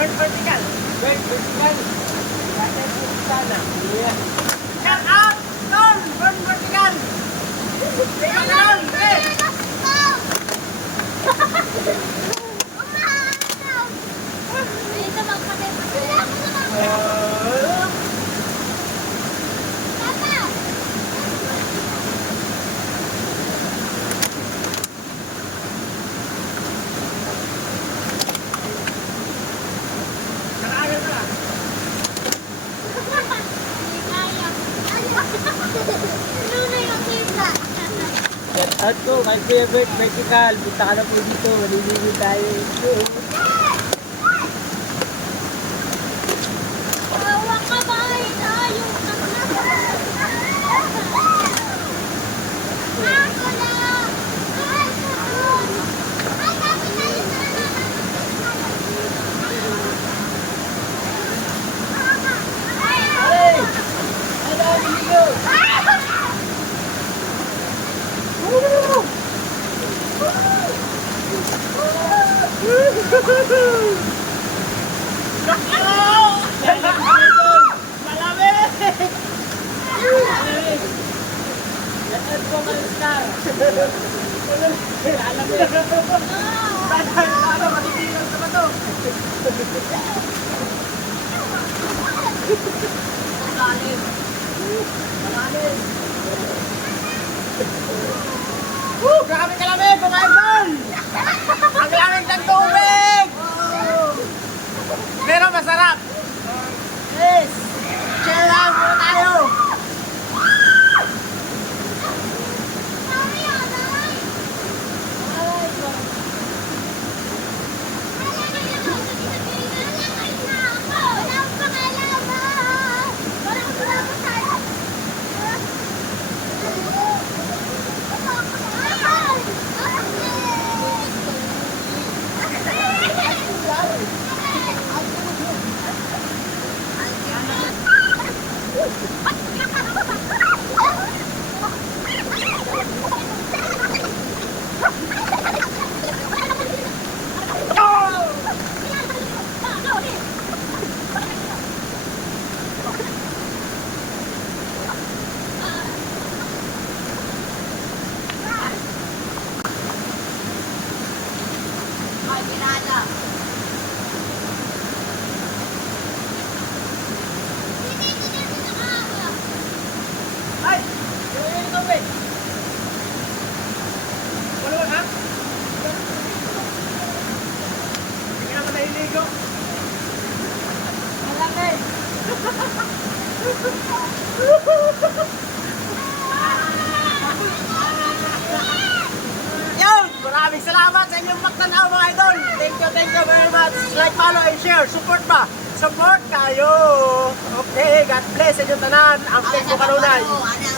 Burn vertical. Burn vertical. Sana. Yeah. Shout out! Don! Burn vertical! Tingnan ka lang! Nakaagad na. Shout out ko kay Kuya Bert Vertical. Punta ka na po dito. Maliligo tayo. Hey! Ano ang ligo? Malamig! Shout po kay Star. Ano, matitilang sa bato. Malalim. Malalim. Grabe kalamig, mga idol! Ang lamig ng tubig! Pero masarap. Yes! Chill lang muna tayo! Ay! Yung tubig! Wala ba ha? Hindi naman nahiligo. Malamig! Yun! Maraming salamat sa inyong pagtanaw mga idol! Thank you very much! Like, follow, and share! Support pa! Support kayo! Okay, God bless sa inyong tanan! Ang Facebook kanunay! Ano?